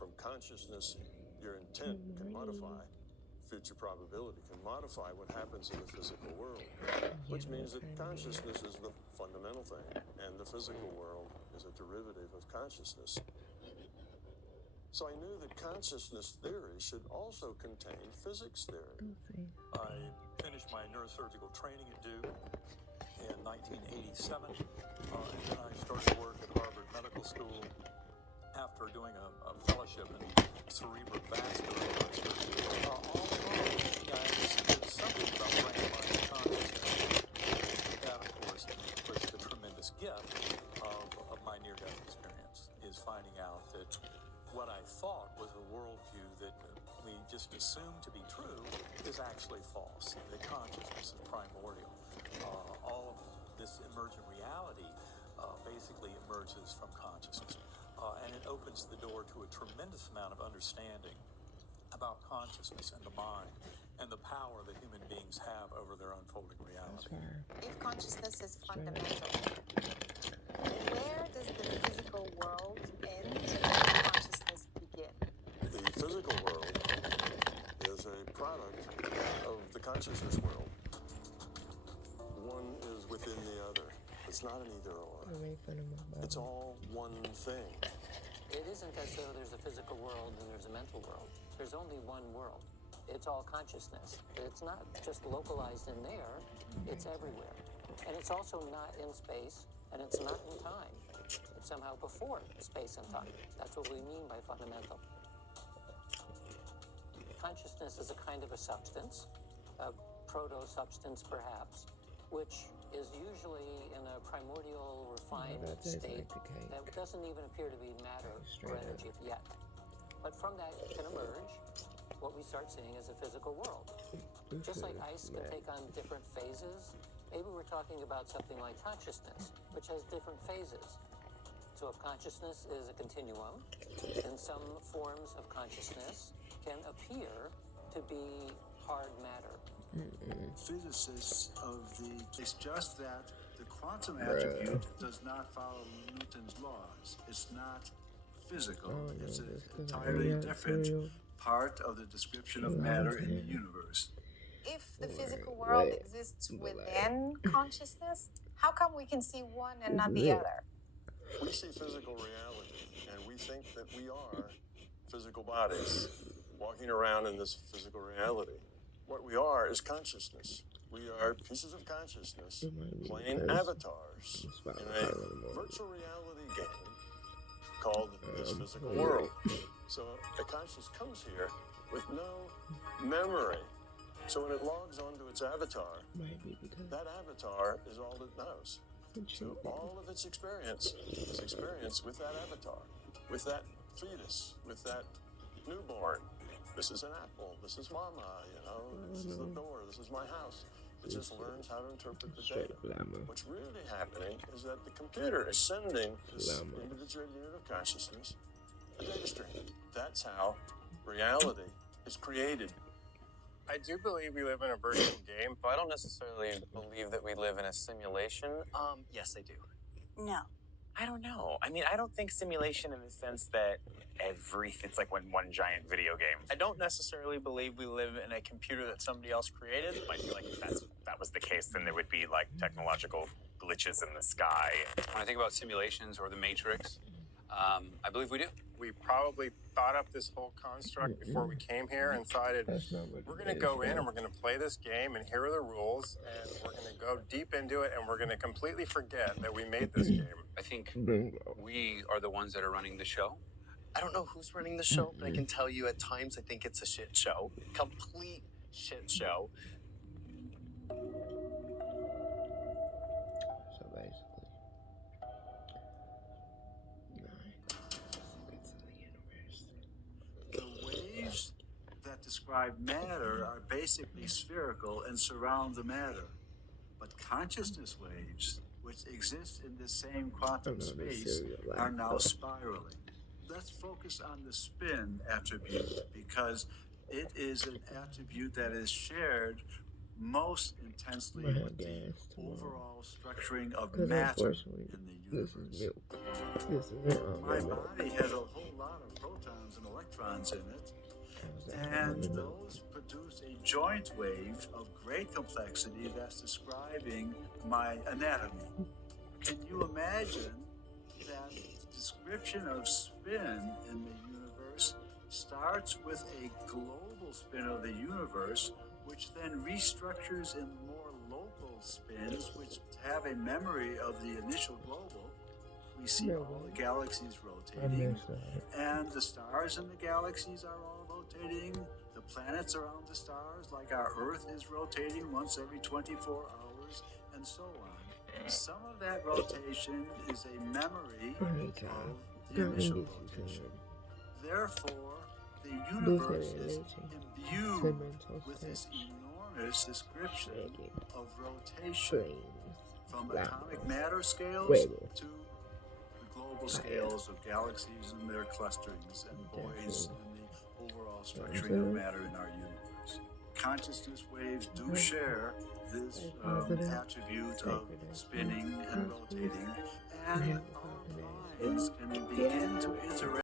from consciousness, your intent can modify future probability, can modify what happens in the physical world, which means that consciousness is the fundamental thing, and the physical world is a derivative of consciousness. So I knew that consciousness theory should also contain physics theory. I finished my neurosurgical training at Duke in 1987, and then I started work at Harvard Medical School after doing a fellowship in cerebrovascular surgery. All along, I understood something about brain, mind, and consciousness. That, of course, was the tremendous gift of my near-death experience, is finding out that what I thought was a worldview that we just assumed to be true is actually false. That consciousness is primordial. All of this emergent reality basically emerges from consciousness. And it opens the door to a tremendous amount of understanding about consciousness and the mind and the power that human beings have over their unfolding reality. If consciousness is fundamental, where does the physical world end and consciousness begin? The physical world is a product of the consciousness world. One is within the other. It's not an either or. It's all one thing. It isn't as though there's a physical world and there's a mental world. There's only one world. It's all consciousness. It's not just localized in there, it's everywhere. And it's also not in space, and it's not in time. It's somehow before space and time. That's what we mean by fundamental. Consciousness is a kind of a substance, a proto-substance perhaps, which is usually in a primordial, refined state that doesn't even appear to be matter or energy yet. But from that can emerge what we start seeing as a physical world. Just like ice can take on different phases, maybe we're talking about something like consciousness, which has different phases. So if consciousness is a continuum, then some forms of consciousness can appear to be hard matter. Physicists it's just that the quantum attribute does not follow Newton's laws. It's not physical. It's an entirely different part of the description of matter in the universe. If the physical world exists within consciousness, how come we can see one and not the other? We see physical reality, and we think that we are physical bodies walking around in this physical reality. What we are is consciousness. We are pieces of consciousness playing avatars in a virtual reality game called this physical world. So a consciousness comes here with no memory. So when it logs onto its avatar, that avatar is all it knows. So all of its experience is experienced with that avatar, with that fetus, with that newborn. This is an apple, this is mama, this is the door, this is my house. It just learns how to interpret the data. What's really happening is that the computer is sending this individual unit of consciousness a data stream. That's how reality is created. I do believe we live in a virtual game, but I don't necessarily believe that we live in a simulation. Yes, I do. No. I don't know. I mean, I don't think simulation in the sense that it's like one giant video game. I don't necessarily believe we live in a computer that somebody else created. I feel like if that was the case, then there would be like technological glitches in the sky. When I think about simulations or the Matrix, I believe we do. We probably thought up this whole construct before we came here and decided we're going to go in and we're going to play this game and here are the rules and we're going to go deep into it and we're going to completely forget that we made this game. I think we are the ones that are running the show. I don't know who's running the show, but I can tell you at times I think it's a shit show. Complete shit show. So basically, The waves that describe matter are basically spherical and surround the matter. But consciousness waves, which exist in the same quantum space, are now spiraling. Let's focus on the spin attribute because it is an attribute that is shared most intensely Might have with the gas tomorrow. overall structuring of Because matter unfortunately, in the this is universe. milk. This isn't My milk. body has a whole lot of protons and electrons in it, How's that and almond milk? those produce a joint wave of great complexity that's describing my anatomy. Can you imagine that description of spin in the universe starts with a global spin of the universe, which then restructures in more local spins, which have a memory of the initial global. We see all the galaxies I rotating, messed up. and the stars in the galaxies are all rotating. The planets around the stars, like our Earth, is rotating once every 24 hours, and so on. Some of that rotation is a memory of the initial rotation. Therefore, the universe is imbued with this enormous description of rotation, from atomic matter scales to the global scales of galaxies and their clusterings and voids and the overall structuring of matter in our universe. Consciousness waves do share this attribute of spinning and rotating, and our minds can